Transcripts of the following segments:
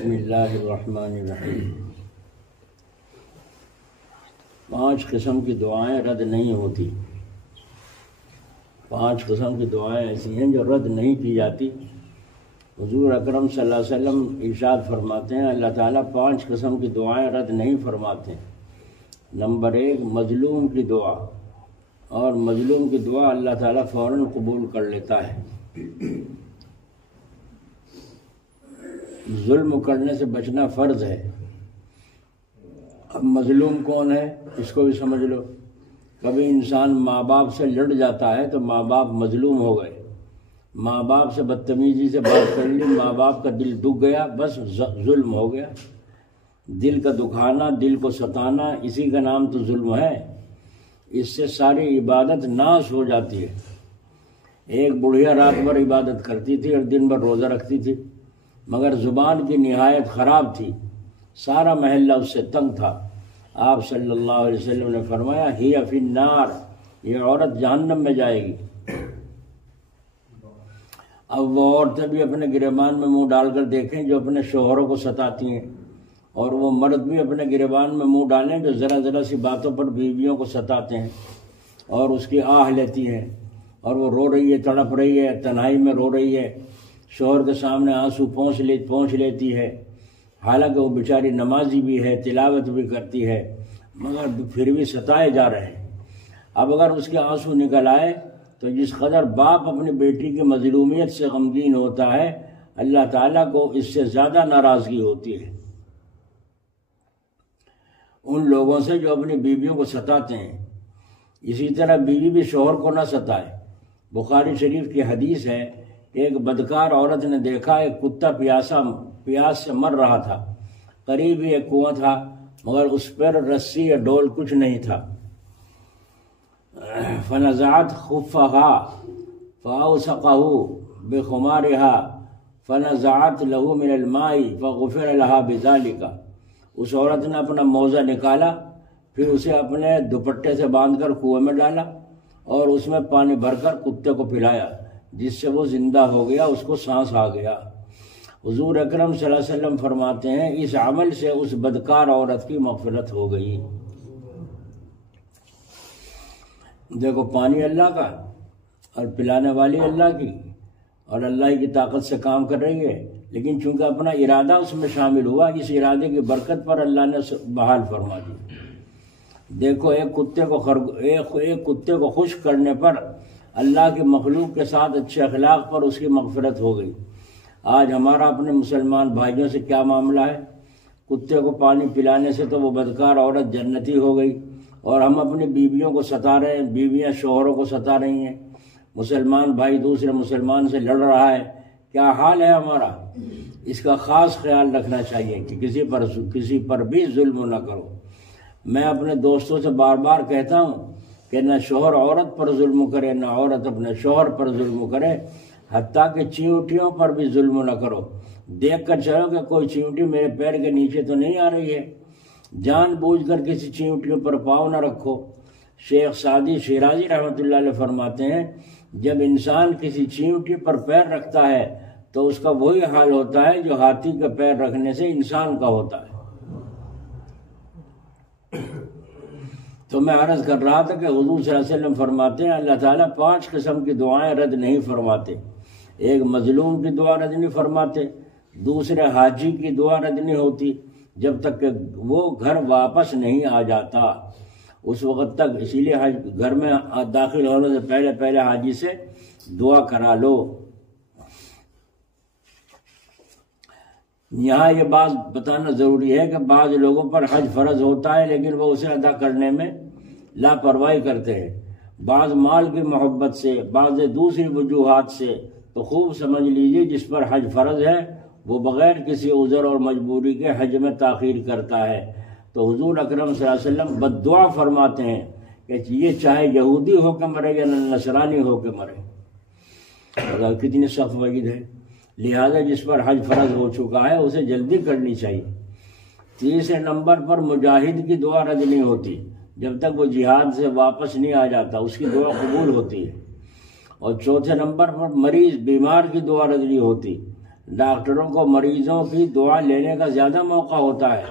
بسم اللہ الرحمن الرحیم۔ 5 قسم کی دعائیں رد نہیں ہوتی۔ 5 قسم کی دعائیں ایسی ہیں جو رد نہیں کی جاتی۔ حضور اکرم صلی اللہ علیہ وسلم ارشاد فرماتے ہیں اللہ تعالیٰ 5 قسم کی دعائیں رد نہیں فرماتے۔ نمبر 1 مظلوم کی دعا، اور مظلوم کی دعا اللہ تعالیٰ فوراً قبول کر لیتا ہے۔ ظلم کرنے سے بچنا فرض ہے۔ اب مظلوم کون ہے اس کو بھی سمجھ لو۔ کبھی انسان ماں باپ سے لڑ جاتا ہے تو ماں باپ مظلوم ہو گئے، ماں باپ سے بدتمیزی سے بات کر لی، ماں باپ کا دل دکھ گیا، بس ظلم ہو گیا۔ دل کا دکھانا، دل کو ستانا، اسی کا نام تو ظلم ہے۔ اس سے ساری عبادت ناش ہو جاتی ہے۔ ایک بڑھیا رات بھر عبادت کرتی تھی اور دن بھر روزہ رکھتی تھی، مگر زبان کی نہایت خراب تھی، سارا محلہ اس سے تنگ تھا۔ آپ صلی اللہ علیہ وسلم نے فرمایا ہی فی النار، یہ عورت جہنم میں جائے گی۔ اب وہ عورتیں بھی اپنے گریبان میں منہ ڈال کر دیکھیں جو اپنے شوہروں کو ستاتی ہیں، اور وہ مرد بھی اپنے گریبان میں منہ ڈالیں جو ذرا ذرا سی باتوں پر بیویوں کو ستاتے ہیں اور اس کی آہ لیتی ہیں، اور وہ رو رہی ہے، تڑپ رہی ہے، تنہائی میں رو رہی ہے، شوہر کے سامنے آنسو پونچھ لیتی ہے، حالانکہ وہ بیچاری نمازی بھی ہے، تلاوت بھی کرتی ہے، مگر پھر بھی ستائے جا رہے ہیں۔ اب اگر اس کے آنسو نکل آئے تو جس قدر باپ اپنی بیٹی کی مظلومیت سے غمگین ہوتا ہے، اللہ تعالیٰ کو اس سے زیادہ ناراضگی ہوتی ہے ان لوگوں سے جو اپنی بیویوں کو ستاتے ہیں۔ اسی طرح بیوی بھی شوہر کو نہ ستائے۔ بخاری شریف کی حدیث ہے، ایک بدکار عورت نے دیکھا ایک کتا پیاس سے مر رہا تھا، قریب ہی ایک کنواں تھا، مگر اس پر رسی یا ڈول کچھ نہیں تھا۔ فنزعت خفها فاوسقه بخمارها فنزعت له من الماء فغفر لها بذلك۔ اس عورت نے اپنا موزہ نکالا، پھر اسے اپنے دوپٹے سے باندھ کر کنویں میں ڈالا اور اس میں پانی بھر کر کتے کو پلایا، جس سے وہ زندہ ہو گیا، اس کو سانس آ گیا۔ حضور اکرم صلی اللہ علیہ وسلم فرماتے ہیں اس عمل سے اس بدکار عورت کی مغفرت ہو گئی۔ دیکھو پانی اللہ کا اور پلانے والی اللہ کی، اور اللہ کی طاقت سے کام کر رہی ہے، لیکن چونکہ اپنا ارادہ اس میں شامل ہوا، اس ارادے کی برکت پر اللہ نے بحال فرما دی۔ دیکھو ایک کتے کو خشک کرنے پر اللہ کی مخلوق کے ساتھ اچھے اخلاق پر اس کی مغفرت ہو گئی۔ آج ہمارا اپنے مسلمان بھائیوں سے کیا معاملہ ہے؟ کتے کو پانی پلانے سے تو وہ بدکار عورت جنتی ہو گئی، اور ہم اپنی بیویوں کو ستا رہے ہیں، بیویاں شوہروں کو ستا رہی ہیں، مسلمان بھائی دوسرے مسلمان سے لڑ رہا ہے۔ کیا حال ہے ہمارا؟ اس کا خاص خیال رکھنا چاہیے کہ کسی پر بھی ظلم نہ کرو۔ میں اپنے دوستوں سے بار بار کہتا ہوں کہ نہ شوہر عورت پر ظلم کرے، نہ عورت اپنے شوہر پر ظلم کرے، حتیٰ کہ چیونٹیوں پر بھی ظلم نہ کرو۔ دیکھ کر چلو کہ کوئی چیونٹی میرے پیر کے نیچے تو نہیں آ رہی ہے، جان بوجھ کر کسی چیونٹیوں پر پاؤں نہ رکھو۔ شیخ سعدی شیرازی رحمۃ اللہ علیہ فرماتے ہیں جب انسان کسی چیونٹی پر پیر رکھتا ہے تو اس کا وہی حال ہوتا ہے جو ہاتھی کا پیر رکھنے سے انسان کا ہوتا ہے۔ تو میں عرض کر رہا تھا کہ حضور صلی اللہ علیہ وسلم فرماتے ہیں اللہ تعالیٰ 5 قسم کی دعائیں رد نہیں فرماتے۔ ایک مظلوم کی دعا رد نہیں فرماتے، دوسرے حاجی کی دعا رد نہیں ہوتی جب تک کہ وہ گھر واپس نہیں آ جاتا، اس وقت تک۔ اسی لیے گھر میں داخل ہونے سے پہلے حاجی سے دعا کرا لو۔ یہاں یہ بات بتانا ضروری ہے کہ بعض لوگوں پر حج فرض ہوتا ہے لیکن وہ اسے ادا کرنے میں لاپرواہی کرتے ہیں، بعض مال کی محبت سے، بعض دوسری وجوہات سے۔ تو خوب سمجھ لیجئے جس پر حج فرض ہے وہ بغیر کسی عذر اور مجبوری کے حج میں تاخیر کرتا ہے۔ تو حضور اکرم صلی اللہ علیہ وسلم بددعا فرماتے ہیں کہ یہ چاہے یہودی ہو کے مرے یا نصرانی ہو کے مرے۔ کتنی سخت وعید ہے۔ لہذا جس پر حج فرض ہو چکا ہے اسے جلدی کرنی چاہیے۔ تیسرے نمبر پر مجاہد کی دعا رد نہیں ہوتی جب تک وہ جہاد سے واپس نہیں آ جاتا، اس کی دعا قبول ہوتی ہے۔ اور چوتھے نمبر پر مریض بیمار کی دعا رد نہیں ہوتی۔ ڈاکٹروں کو مریضوں کی دعا لینے کا زیادہ موقع ہوتا ہے،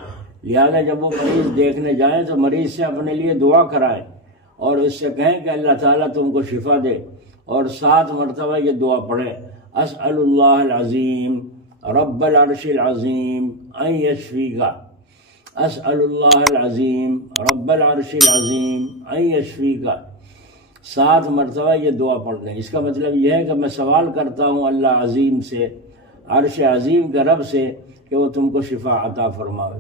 لہذا جب وہ مریض دیکھنے جائیں تو مریض سے اپنے لیے دعا کرائیں اور اس سے کہیں کہ اللہ تعالیٰ تم کو شفا دے، اور 7 مرتبہ یہ دعا پڑھیں، اسأل اللہ العظیم رب العرش العظیم ان یشفیک، اسأل اللہ العظیم رب العرش العظیم ان یشفیک، 7 مرتبہ یہ دعا پڑھ دیں۔ اس کا مطلب یہ ہے کہ میں سوال کرتا ہوں اللہ عظیم سے، عرش عظیم کے رب سے، کہ وہ تم کو شفا عطا فرماوے۔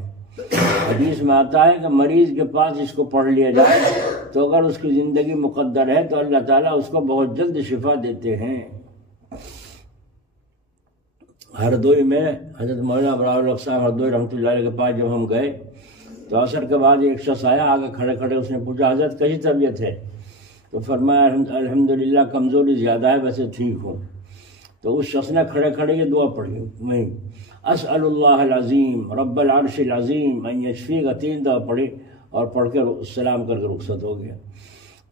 حدیث میں آتا ہے کہ مریض کے پاس اس کو پڑھ لیا جائے تو اگر اس کی زندگی مقدر ہے تو اللہ تعالیٰ اس کو بہت جلد شفا دیتے ہیں۔ ہردوئی میں حضرت مولانا ابرار الحق صاحب ہردوئی رحمۃ اللہ علیہ کے پاس جب ہم گئے تو عصر کے بعد ایک شخص آیا، آگے کھڑے کھڑے اس نے پوچھا حضرت کیسی طبیعت ہے؟ تو فرمایا الحمدللہ کمزوری زیادہ ہے، ویسے ٹھیک ہوں۔ تو اس شخص نے کھڑے کھڑے یہ دعا پڑھی، وہیں اسأل اللہ العظیم رب العرش العظیم ان یشفیک 3 دفعہ پڑھی اور پڑھ کے سلام کر کے رخصت ہو گیا۔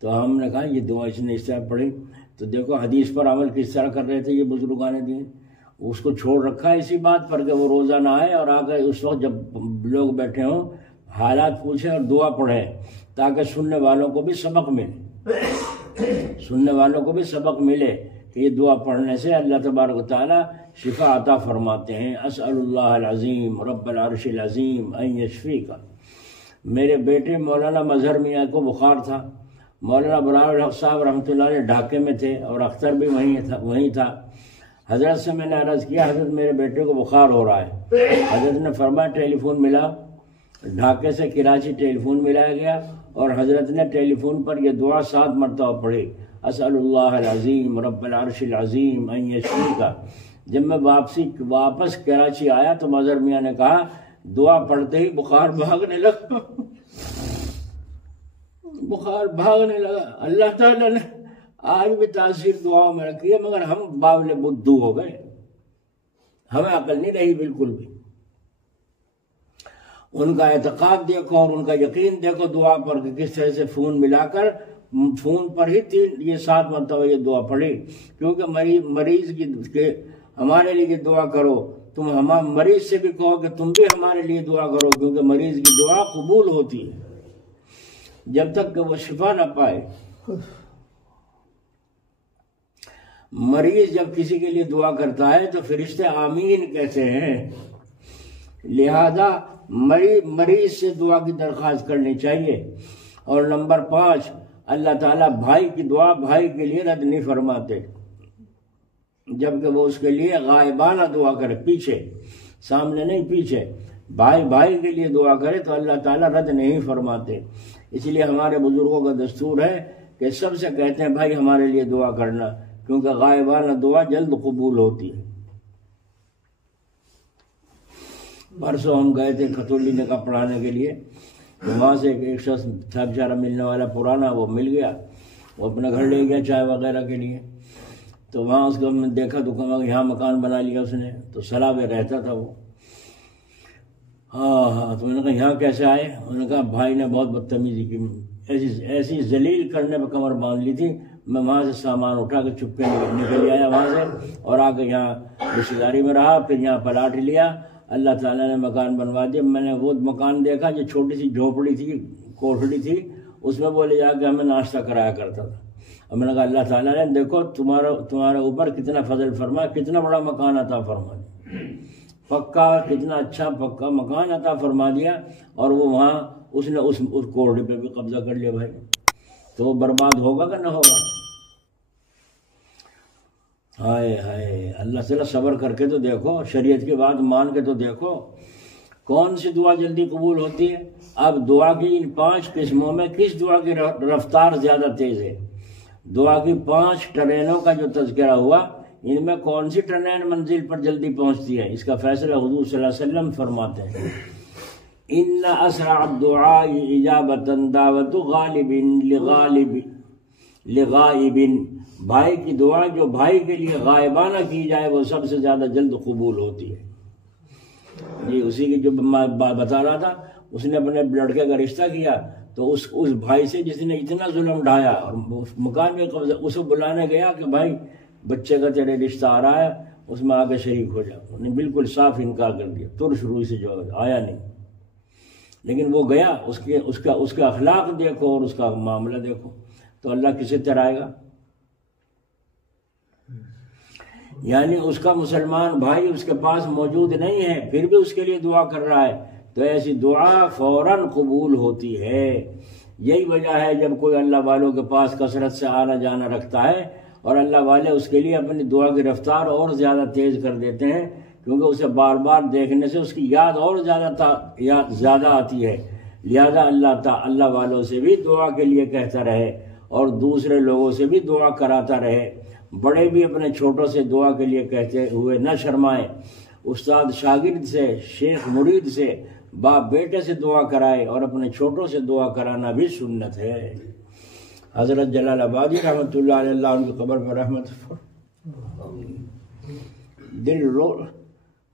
تو ہم نے کہا یہ دعا اس نے اس طرح پڑھی، تو دیکھو حدیث پر عمل کس طرح کر رہے تھے یہ بزرگان دین، اس کو چھوڑ رکھا ہے اسی بات پر کہ وہ روزہ نہ آئے اور آگے اس وقت جب لوگ بیٹھے ہوں حالات پوچھیں اور دعا پڑھیں تاکہ سننے والوں کو بھی سبق ملے کہ یہ دعا پڑھنے سے اللہ تبارک و تعالی شفا عطا فرماتے ہیں۔ اسأل اللہ العظیم رب العرش العظیم ان یشفیک۔ میرے بیٹے مولانا مظہر میاں کو بخار تھا، مولانا ابرار الحق صاحب رحمۃ اللہ علیہ ڈھاکے میں تھے اور اختر بھی وہیں تھا۔ حضرت سے میں نے عرض کیا حضرت میرے بیٹے کو بخار ہو رہا ہے، حضرت نے فرمایا ٹیلی فون ملا، ڈھاکے سے کراچی ٹیلی فون ملایا گیا اور حضرت نے ٹیلی فون پر یہ دعا 7 مرتبہ پڑھی، اسأل اللہ العظیم رب العرش العظیم ان یشفیک۔ جب میں واپس کراچی آیا تو مظہر میاں نے کہا دعا پڑھتے ہی بخار بھاگنے لگا، اللہ تعالیٰ نے آج بھی تاثیر دعاؤں میں رکھی ہے، مگر ہم باول بدھو ہو گئے، ہمیں عقل نہیں رہی بالکل بھی۔ ان کا اعتقاد دیکھو اور ان کا یقین دیکھو دعا پر کہ کس طرح سے فون ملا کر فون پر ہی 7 مرتبہ یہ دعا پڑھی، کیونکہ مریض کی ہمارے لیے دعا کرو، تم مریض سے بھی کہو کہ تم بھی ہمارے لیے دعا کرو، کیونکہ مریض کی دعا قبول ہوتی ہے جب تک کہ وہ شفا نہ پائے۔ مریض جب کسی کے لیے دعا کرتا ہے تو فرشتے آمین کہتے ہیں، لہذا مریض سے دعا کی درخواست کرنی چاہیے۔ اور نمبر 5، اللہ تعالیٰ بھائی کی دعا بھائی کے لیے رد نہیں فرماتے، جبکہ وہ اس کے لیے غائبانہ دعا کرے، پیچھے، سامنے نہیں پیچھے، بھائی کے لیے دعا کرے تو اللہ تعالیٰ رد نہیں فرماتے۔ اس لیے ہمارے بزرگوں کا دستور ہے کہ سب سے کہتے ہیں بھائی ہمارے لیے دعا کرنا، کیونکہ غائبانہ دعا جلد قبول ہوتی ہے۔ پرسوں ہم گئے تھے کھتولی نکاح پڑھانے کے لیے، تو وہاں سے ایک شخص تھا بیچارہ ملنے والا پرانا، وہ مل گیا، وہ اپنے گھر لے گیا چائے وغیرہ کے لیے۔ تو وہاں اس کو ہم نے دیکھا دکان، یہاں مکان بنا لیا اس نے، تو صلاح میں رہتا تھا وہ۔ ہاں تو میں نے کہا یہاں کیسے آئے؟ انہوں نے کہا بھائی نے بہت بدتمیزی کی، ایسی ذلیل کرنے پہ کمر باندھ لی تھی، میں وہاں سے سامان اٹھا کے چپکے نکل آیا وہاں سے اور آ کے یہاں رشتہ داری میں رہا، پھر یہاں پلاٹ لیا، اللہ تعالیٰ نے مکان بنوا دیا۔ میں نے وہ مکان دیکھا جو چھوٹی سی جھونپڑی تھی، کوٹھڑی تھی، اس میں بولے جا کے ہمیں ناشتہ کرایا کرتا تھا۔ اور میں نے کہا اللہ تعالیٰ نے دیکھو تمہارے اوپر کتنا فضل فرمایا، کتنا بڑا مکان عطا فرما دیا، پکا، کتنا اچھا پکا مکان عطا فرما دیا، اور وہ وہاں اس نے اس کوٹھڑی پہ بھی قبضہ کر لیا۔ بھائی تو وہ برباد ہوگا کہ نہ ہوگا؟ ہائے اللہ تعالیٰ صبر کر کے تو دیکھو، شریعت کی بات مان کے تو دیکھو، کون سی دعا جلدی قبول ہوتی ہے۔ اب دعا کی ان 5 قسموں میں کس دعا کی رفتار زیادہ تیز ہے؟ دعا کی 5 ٹرینوں کا جو تذکرہ ہوا، ان میں کون سی ٹرین منزل پر جلدی پہنچتی ہے؟ اس کا فیصلہ حضور صلی اللہ علیہ وسلم فرماتے ہیں، ان اسرع الدعاء اجابۃ دعوت غالب لغائب، بھائی کی دعا جو بھائی کے لیے غائبانہ کی جائے وہ سب سے زیادہ جلد قبول ہوتی ہے۔ جی اسی کی جو بتا رہا تھا، اس نے اپنے لڑکے کا رشتہ کیا تو اس بھائی سے جس نے اتنا ظلم ڈھایا اور مکان میں قبضہ، اسے بلانے گیا کہ بھائی بچے کا تیرے رشتہ آ رہا ہے، اس میں آ کے شریک ہو جاؤ. انہوں نے بالکل صاف انکار کر دیا، ترش روئی سے جو آیا نہیں. لیکن وہ گیا، اس کا اخلاق دیکھو اور اس کا معاملہ دیکھو، تو اللہ کسے ترائے گا؟ یعنی اس کا مسلمان بھائی اس کے پاس موجود نہیں ہے، پھر بھی اس کے لیے دعا کر رہا ہے، تو ایسی دعا فوراً قبول ہوتی ہے. یہی وجہ ہے جب کوئی اللہ والوں کے پاس کثرت سے آنا جانا رکھتا ہے اور اللہ والے اس کے لیے اپنی دعا کی رفتار اور زیادہ تیز کر دیتے ہیں، کیونکہ اسے بار بار دیکھنے سے اس کی یاد اور زیادہ آتی ہے. لہذا اللہ والوں سے بھی دعا کے لیے کہتا رہے اور دوسرے لوگوں سے بھی دعا کراتا رہے. بڑے بھی اپنے چھوٹوں سے دعا کے لیے کہتے ہوئے نہ شرمائیں. استاد شاگرد سے، شیخ مرید سے، باپ بیٹے سے دعا کرائے اور اپنے چھوٹوں سے دعا کرانا بھی سنت ہے. حضرت جلال آبادی رحمۃ اللہ علیہ، اللہ ان کی قبر پر رحمت. دل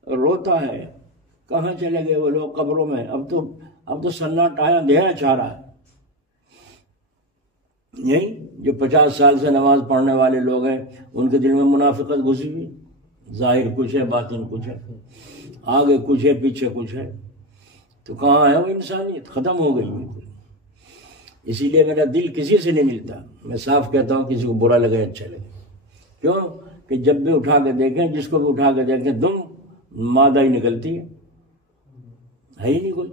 روتا ہے، کہاں چلے گئے وہ لوگ قبروں میں؟ اب تو سناٹا آیا، اندھیرا چھا رہا ہے. یہی جو 50 سال سے نماز پڑھنے والے لوگ ہیں، ان کے دل میں منافقت گھسی ہوئی، ظاہر کچھ ہے باطن کچھ ہے، آگے کچھ ہے پیچھے کچھ ہے. تو کہاں ہے وہ انسانیت؟ ختم ہو گئی بالکل. اسی لیے میرا دل کسی سے نہیں ملتا. میں صاف کہتا ہوں، کسی کو برا لگے اچھا لگے. کیوں کہ جب بھی اٹھا کے دیکھیں، جس کو بھی اٹھا کے دیکھیں، دم مادہ ہی نکلتی ہے ہی نہیں کوئی.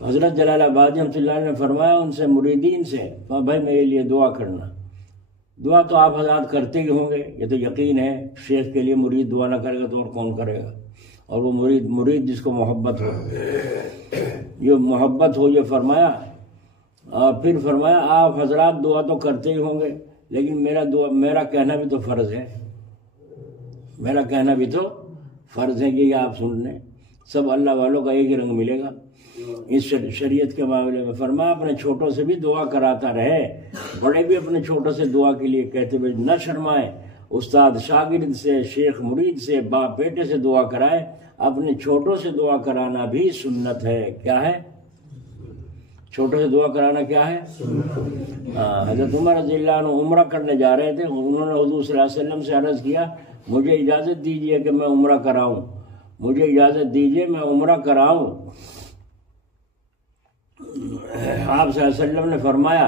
حضرت جلال آبادی رحمۃ اللہ نے فرمایا ان سے، مریدین سے، بھائی میرے لیے دعا کرنا. دعا تو آپ حضرات کرتے ہی ہوں گے، یہ تو یقین ہے. شیخ کے لیے مرید دعا نہ کرے گا تو اور کون کرے گا؟ اور وہ مرید جس کو محبت ہو، یہ فرمایا. اور پھر فرمایا آپ حضرات دعا تو کرتے ہی ہوں گے، لیکن میرا کہنا بھی تو فرض ہے. میرا کہنا بھی تو فرض ہے. یہ آپ سن لیں، سب اللہ والوں کا ایک ہی رنگ ملے گا اس شریعت کے معاملے میں. فرمایا اپنے چھوٹوں سے بھی دعا کراتا رہے، بڑے بھی اپنے چھوٹوں سے دعا کے لیے کہتے ہوئے نہ شرمائے. استاد شاگرد سے، شیخ مرید سے، باپ بیٹے سے دعا کرائے. اپنے چھوٹوں سے دعا کرانا بھی سنت ہے. کیا ہے؟ چھوٹوں سے دعا کرانا کیا ہے؟ حضرت عمر رضی اللہ عنہ عمرہ کرنے جا رہے تھے. انہوں نے حضور صلی اللہ علیہ وسلم سے عرض کیا، مجھے اجازت دیجیے کہ میں عمرہ کراؤں، مجھے اجازت دیجیے میں عمرہ کراؤں. آپ صلی اللہ علیہ وسلم نے فرمایا،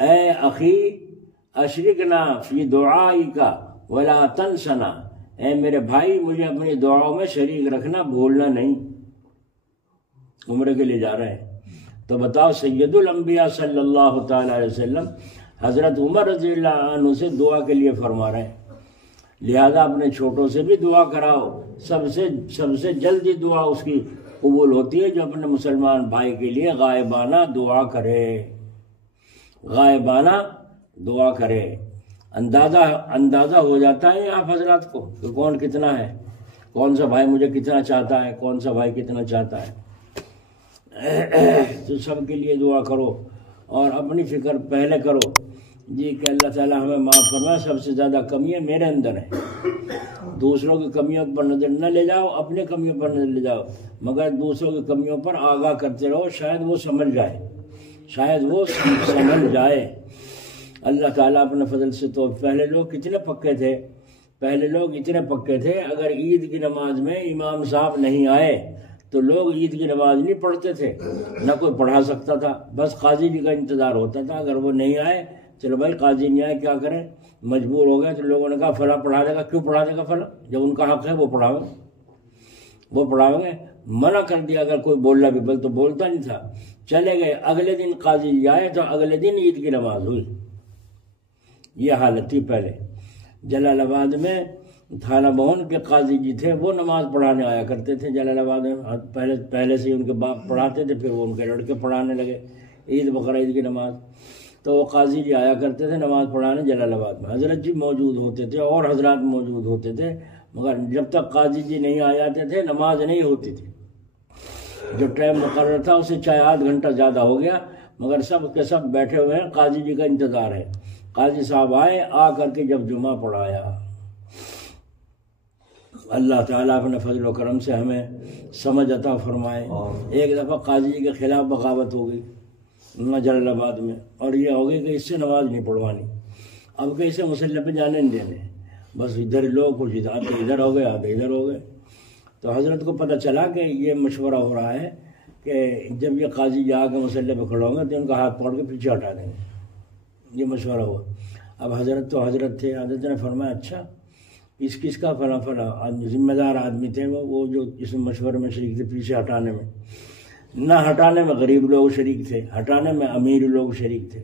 اے اخی اشرکنا فی دعائک ولا تنسنا، اے میرے بھائی مجھے اپنی دعاؤں میں شریک رکھنا، بھولنا نہیں. عمرے کے لیے جا رہے ہیں تو بتاؤ، سید الانبیاء صلی اللہ تعالی علیہ وسلم حضرت عمر رضی اللہ عنہ سے دعا کے لیے فرما رہے ہیں. لہذا اپنے چھوٹوں سے بھی دعا کراؤ. سب سے جلدی دعا اس کی قبول ہوتی ہے جو اپنے مسلمان بھائی کے لیے غائبانہ دعا کرے. غائبانہ دعا کرے. اندازہ ہو جاتا ہے آپ حضرات کو کہ کون کتنا ہے، کون سا بھائی مجھے کتنا چاہتا ہے، کون سا بھائی کتنا چاہتا ہے. تو سب کے لیے دعا کرو اور اپنی فکر پہلے کرو جی کہ اللہ تعالیٰ ہمیں معاف فرمائے. سب سے زیادہ کمیاں میرے اندر ہیں. دوسروں کی کمیوں پر نظر نہ لے جاؤ، اپنے کمیوں پر نظر لے جاؤ، مگر دوسروں کی کمیوں پر آگاہ کرتے رہو. شاید وہ سمجھ جائے. اللہ تعالیٰ اپنے فضل سے. تو پہلے لوگ کتنے پکے تھے، اتنے پکے تھے، اگر عید کی نماز میں امام صاحب نہیں آئے تو لوگ عید کی نماز نہیں پڑھتے تھے، نہ کوئی پڑھا سکتا تھا. بس قاضی جی کا انتظار ہوتا تھا. اگر وہ نہیں آئے، چلو بھائی قاضی نہیں آئے کیا کریں، مجبور ہو گئے. تو لوگوں نے کہا فلاں پڑھا دے گا. کیوں پڑھا دے گا فلاں؟ جب ان کا حق ہے وہ پڑھاؤں گے. منع کر دیا. اگر کوئی بولنا بھی تو بولتا نہیں تھا. چلے گئے. اگلے دن قاضی جی آئے تو اگلے دن عید کی نماز ہوئی. یہ حالت تھی پہلے. جلال آباد میں تھانہ بہن کے قاضی جی تھے، وہ نماز پڑھانے آیا کرتے تھے جلال آباد میں. پہلے سے ان کے باپ پڑھاتے تھے، پھر وہ ان کے لڑکے پڑھانے لگے عید بقرعید کی نماز. تو وہ قاضی جی آیا کرتے تھے نماز پڑھانے جلال آباد میں. حضرت جی موجود ہوتے تھے اور حضرات موجود ہوتے تھے، مگر جب تک قاضی جی نہیں آ جاتے تھے نماز نہیں ہوتی تھی. جو ٹائم مقرر تھا اسے چاہے آدھ گھنٹہ زیادہ ہو گیا، مگر سب کے سب بیٹھے ہوئے ہیں، قاضی جی کا انتظار ہے. قاضی صاحب آئے، آ کر کے جب جمعہ پڑھایا. اللہ تعالیٰ اپنے فضل و کرم سے ہمیں سمجھ عطا فرمائے. ایک دفعہ قاضی جی کے خلاف بغاوت ہو گئی جلال آباد میں، اور یہ ہو گئی کہ اس سے نماز نہیں پڑھوانی، اب کہ اسے مصلی پہ جانے نہیں دینے. بس ادھر لوگ کچھ آدھے ادھر ہو گئے آدھے ادھر ہو گئے. تو حضرت کو پتہ چلا کہ یہ مشورہ ہو رہا ہے کہ جب یہ قاضی جا کے مسلح پہ کھڑے ہوں گے تو ان کا ہاتھ پکڑ کے پیچھے ہٹا دیں گے. یہ مشورہ ہوا. اب حضرت تو حضرت تھے. حضرت نے فرمایا اچھا کس کا فلاں آدمی ذمہ دار آدمی تھے وہ جو اس مشورے میں شریک تھے پیچھے ہٹانے میں. نہ ہٹانے میں غریب لوگ شریک تھے, ہٹانے میں امیر لوگ شریک تھے.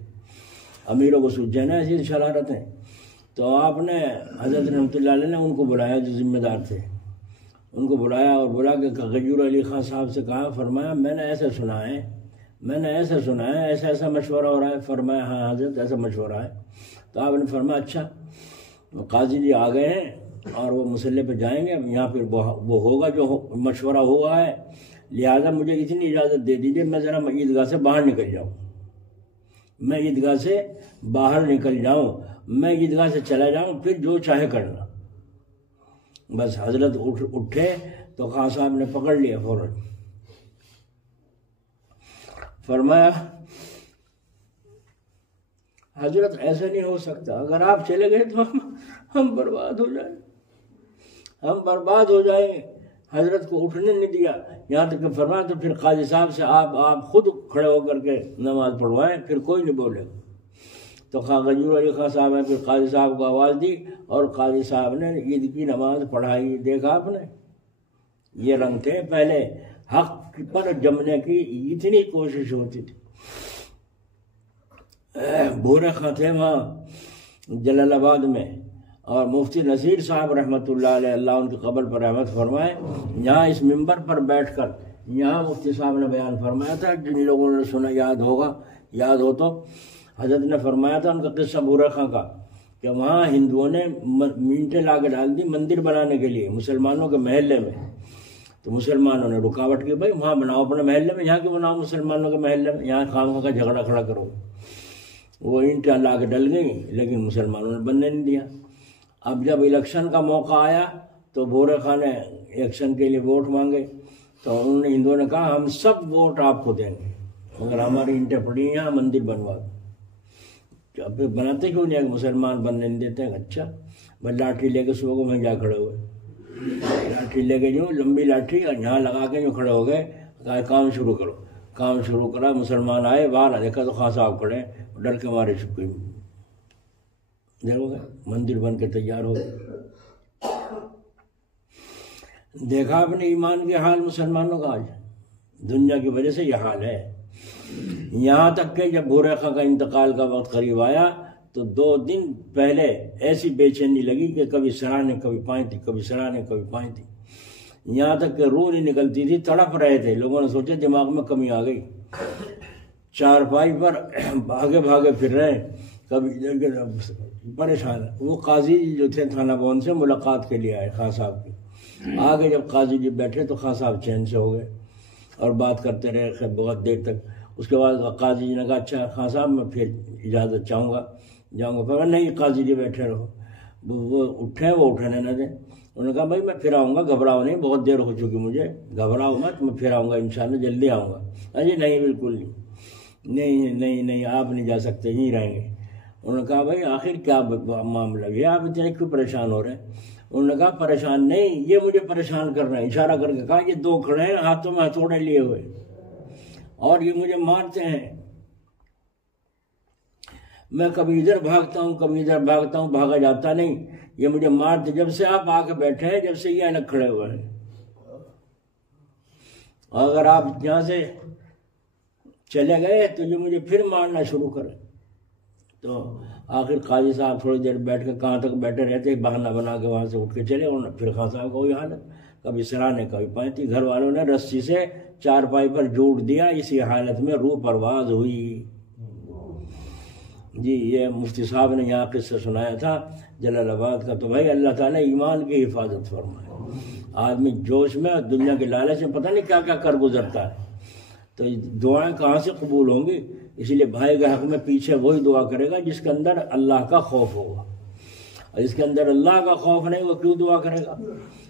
امیروں کو سوچ جائے نا ایسی شرارتیں. تو آپ نے حضرت رحمۃ اللہ علیہ نے ان کو بلایا جو ذمہ دار تھے, ان کو بلایا اور بلا کے غیور علی خان صاحب سے کہا, فرمایا میں نے ایسا سنا ہے ایسا مشورہ ہو رہا ہے. فرمایا ہاں حضرت ایسا مشورہ ہے. تو آپ نے فرمایا اچھا قاضی جی آ گئے ہیں اور وہ مسلح پہ جائیں گے, یہاں پھر وہ ہوگا جو مشورہ ہوا ہے, لہٰذا مجھے اتنی اجازت دے دیجیے میں ذرا عیدگاہ سے باہر نکل جاؤں, میں عیدگاہ سے باہر نکل جاؤں, میں عیدگاہ سے چلا جاؤں, پھر جو چاہے کرنا. بس حضرت اٹھے تو خان صاحب نے پکڑ لیا فوراً. فرمایا حضرت ایسا نہیں ہو سکتا, اگر آپ چلے گئے تو ہم برباد ہو جائیں گے. حضرت کو اٹھنے نہیں دیا, یہاں تک کہ فرمایا تو پھر قاضی صاحب سے آپ خود کھڑے ہو کر کے نماز پڑھوائیں, پھر کوئی نہیں بولے. تو غیور علی خان صاحب نے پھر قاضی صاحب کو آواز دی اور قاضی صاحب نے عید کی نماز پڑھائی. دیکھا آپ نے, یہ رنگ تھے پہلے حق پر جمنے کی اتنی کوشش ہوتی تھی. بھورے خاں تھے وہاں جلال آباد میں, اور مفتی نذیر صاحب رحمۃ اللہ علیہ, اللہ ان کی قبر پر رحمت فرمائے, یہاں اس ممبر پر بیٹھ کر یہاں مفتی صاحب نے بیان فرمایا تھا. جن لوگوں نے سنا یاد ہو تو حضرت نے فرمایا تھا ان کا قصہ بھورے خاں کا, کہ وہاں ہندوؤں نے مینٹیں لا کے ڈال دی مندر بنانے کے لیے مسلمانوں کے محلے میں. تو مسلمانوں نے رکاوٹ کی, بھائی وہاں بناؤ اپنے محلے میں, یہاں کیوں بناؤ مسلمانوں کے محلے میں, یہاں خامخواہ کا جھگڑا کھڑا کرو. وہ اینٹیں لا کے ڈل گئیں لیکن مسلمانوں نے بننے نہیں دیا. اب جب الیکشن کا موقع آیا تو بھورے خاں نے الیکشن کے لیے ووٹ مانگے, تو انہوں نے ہندوؤں نے کہا ہم سب ووٹ آپ کو دیں گے مگر ہماری اینٹیں پڑی ہیں یہاں مندر بنوا دو. اب بناتے کیوں نہیں, مسلمان بننے نہیں دیتے ہیں. اچھا بھائی لاٹھی لے کے صبح کو وہیں جا کھڑے ہوئے, لاٹھی لے کے جو لمبی لاٹھی اور یہاں لگا کے جو کھڑے ہو گئے, کہا کام شروع کرو. کام شروع کرا, مسلمان آئے, باہر دیکھا تو خان صاحب کھڑے, ڈر کے مارے چھپ گئے, ہو گئے مندر بن کے تیار ہو گئے. دیکھا اپنے ایمان کے حال مسلمانوں کا, آج دنیا کی وجہ سے یہ حال ہے. یہاں تک کہ جب بھورے خاں کا انتقال کا وقت قریب آیا تو 2 دن پہلے ایسی بے چینی لگی کہ کبھی سرانے کبھی پائیں تھی, کبھی سرانے کبھی پائیں تھی, یہاں تک کہ روح نہیں نکلتی تھی. تڑپ رہے تھے, لوگوں نے سوچا دماغ میں کمی آ گئی, چارپائی پر بھاگے پھر رہے, کبھی پریشان. وہ قاضی جو تھے تھانہ بون سے ملاقات کے لیے آئے خان صاحب کی. آگے جب قاضی جی بیٹھے تو خان صاحب چین سے ہو گئے اور بات کرتے رہے بہت دیر تک. اس کے بعد قاضی جی نے کہا اچھا خان صاحب میں پھر اجازت چاہوں گا, جاؤں گا. پھر نہیں قاضی جی بیٹھے رہو. وہ اٹھے, وہ اٹھنے نہ دیں. انہوں نے کہا بھائی میں پھر آؤں گا, گھبراؤ نہیں, بہت دیر ہو چکی مجھے, گھبراؤ مت, میں پھر آؤں گا انشاءاللہ, جلدی آؤں گا. اجی نہیں بالکل نہیں آپ نہیں جا سکتے, یہیں رہیں گے. انہوں نے کہا بھائی آخر کیا معاملہ ہے, آپ اتنے کیوں پریشان ہو رہے ہیں. انہوں نے کہا پریشان نہیں, یہ مجھے پریشان کر رہے ہیں. اشارہ کر کے کہا یہ 2 کھڑے ہیں ہاتھوں میں ہتھوڑے لیے ہوئے اور یہ مجھے مارتے ہیں. میں کبھی ادھر بھاگتا ہوں کبھی ادھر بھاگتا ہوں, بھاگا جاتا نہیں. یہ مجھے مارتے جب سے آپ آ کے بیٹھے ہیں, جب سے یہ الگ کھڑے ہوئے ہیں. اگر آپ یہاں سے چلے گئے تو یہ مجھے پھر مارنا شروع کرے. تو آخر قاضی صاحب تھوڑی دیر بیٹھ کے کہاں تک بیٹھے رہتے, بہانہ بنا کے وہاں سے اٹھ کے چلے. اور پھر خان صاحب کو وہی حالت, کبھی سرانے کبھی پائیں تھی. گھر والوں نے رسی سے چارپائی پر جوڑ دیا. اسی حالت میں روح پرواز ہوئی. جی یہ مفتی صاحب نے یہاں قصہ سنایا تھا جلال آباد کا. تو بھائی اللہ تعالیٰ ایمان کی حفاظت فرمائے. آدمی جوش میں دنیا کے لالچ میں پتہ نہیں کیا کیا کر گزرتا ہے. تو دعائیں کہاں سے قبول ہوں گی. اسی لیے بھائی کے حق میں پیچھے وہی دعا کرے گا جس کے اندر اللہ کا خوف ہوگا, اور جس کے اندر اللہ کا خوف نہیں وہ کیوں دعا کرے گا.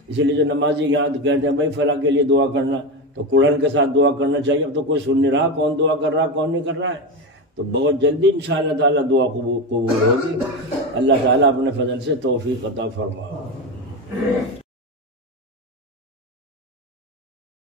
اسی لیے جو نمازی یہاں کہتے ہیں بھائی فلاں کے لیے دعا کرنا, تو قرآن کے ساتھ دعا کرنا چاہیے. اب تو کوئی سن نہیں رہا کون دعا کر رہا کون نہیں کر رہا ہے. تو بہت جلدی انشاءاللہ تعالیٰ دعا قبول ہوگی. اللہ تعالیٰ اپنے فضل سے توفیق عطا فرما.